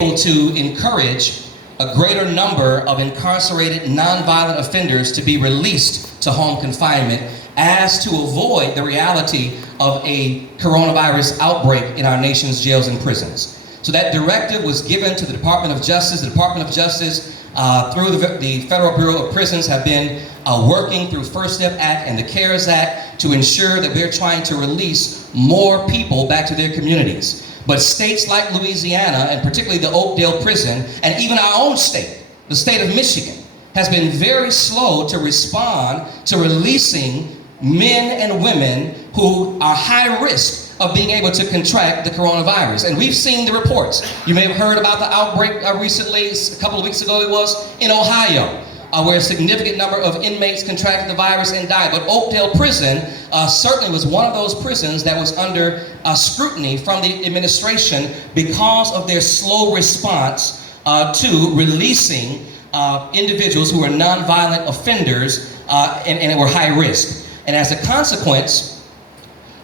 to encourage a greater number of incarcerated nonviolent offenders to be released to home confinement as to avoid the reality of a coronavirus outbreak in our nation's jails and prisons. So that directive was given to the Department of Justice. The Department of Justice, through the Federal Bureau of Prisons, have been working through First Step Act and the CARES Act to ensure that we're trying to release more people back to their communities. But states like Louisiana, and particularly the Oakdale prison, and even our own state, the state of Michigan, has been very slow to respond to releasing men and women who are high risk of being able to contract the coronavirus. And we've seen the reports. You may have heard about the outbreak recently, a couple of weeks ago it was, in Ohio, where a significant number of inmates contracted the virus and died. But Oakdale Prison certainly was one of those prisons that was under scrutiny from the administration because of their slow response to releasing individuals who were nonviolent offenders and were high risk. And as a consequence,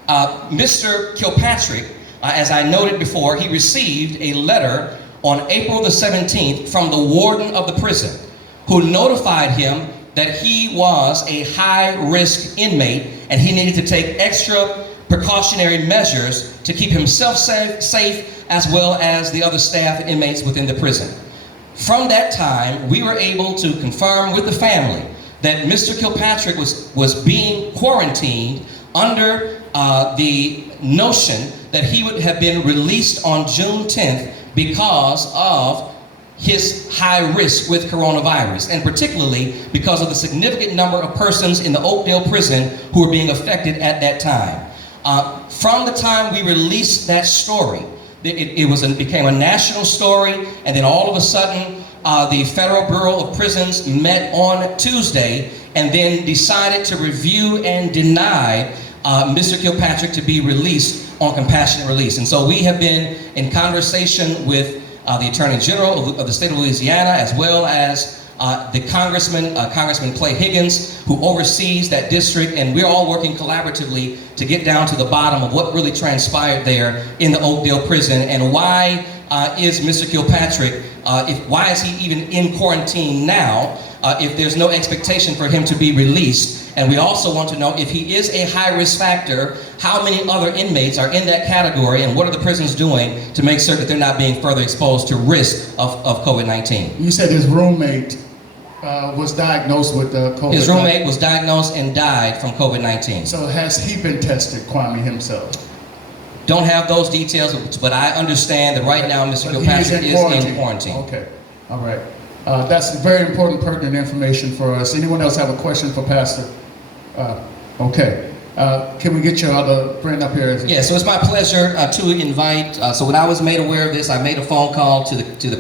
Mr. Kilpatrick, as I noted before, he received a letter on April the 17th from the warden of the prison, who notified him that he was a high-risk inmate and he needed to take extra precautionary measures to keep himself safe as well as the other staff and inmates within the prison. From that time, we were able to confirm with the family that Mr. Kilpatrick was being quarantined under the notion that he would have been released on June 10th because of his high risk with coronavirus, and particularly because of the significant number of persons in the Oakdale prison who were being affected at that time. From the time we released that story, it became a national story, and then all of a sudden, the Federal Bureau of Prisons met on Tuesday and then decided to review and deny Mr. Kilpatrick to be released on compassionate release. And so we have been in conversation with the Attorney General of the state of Louisiana, as well as the Congressman Clay Higgins, who oversees that district, and we're all working collaboratively to get down to the bottom of what really transpired there in the Oakdale prison, and why is Mr. Kilpatrick, why is he even in quarantine now if there's no expectation for him to be released? And we also want to know, if he is a high-risk factor, how many other inmates are in that category, and what are the prisons doing to make sure that they're not being further exposed to risk of COVID-19? You said his roommate was diagnosed with COVID-19. His roommate was diagnosed and died from COVID-19. So has he been tested, Kwame, himself? Don't have those details, but I understand that right now Mr. Kilpatrick is in quarantine. Okay, all right. That's very important, pertinent information for us. Anyone else have a question for Pastor? Okay. Can we get your other friend up here? Yeah, so it's my pleasure to invite, so when I was made aware of this, I made a phone call to the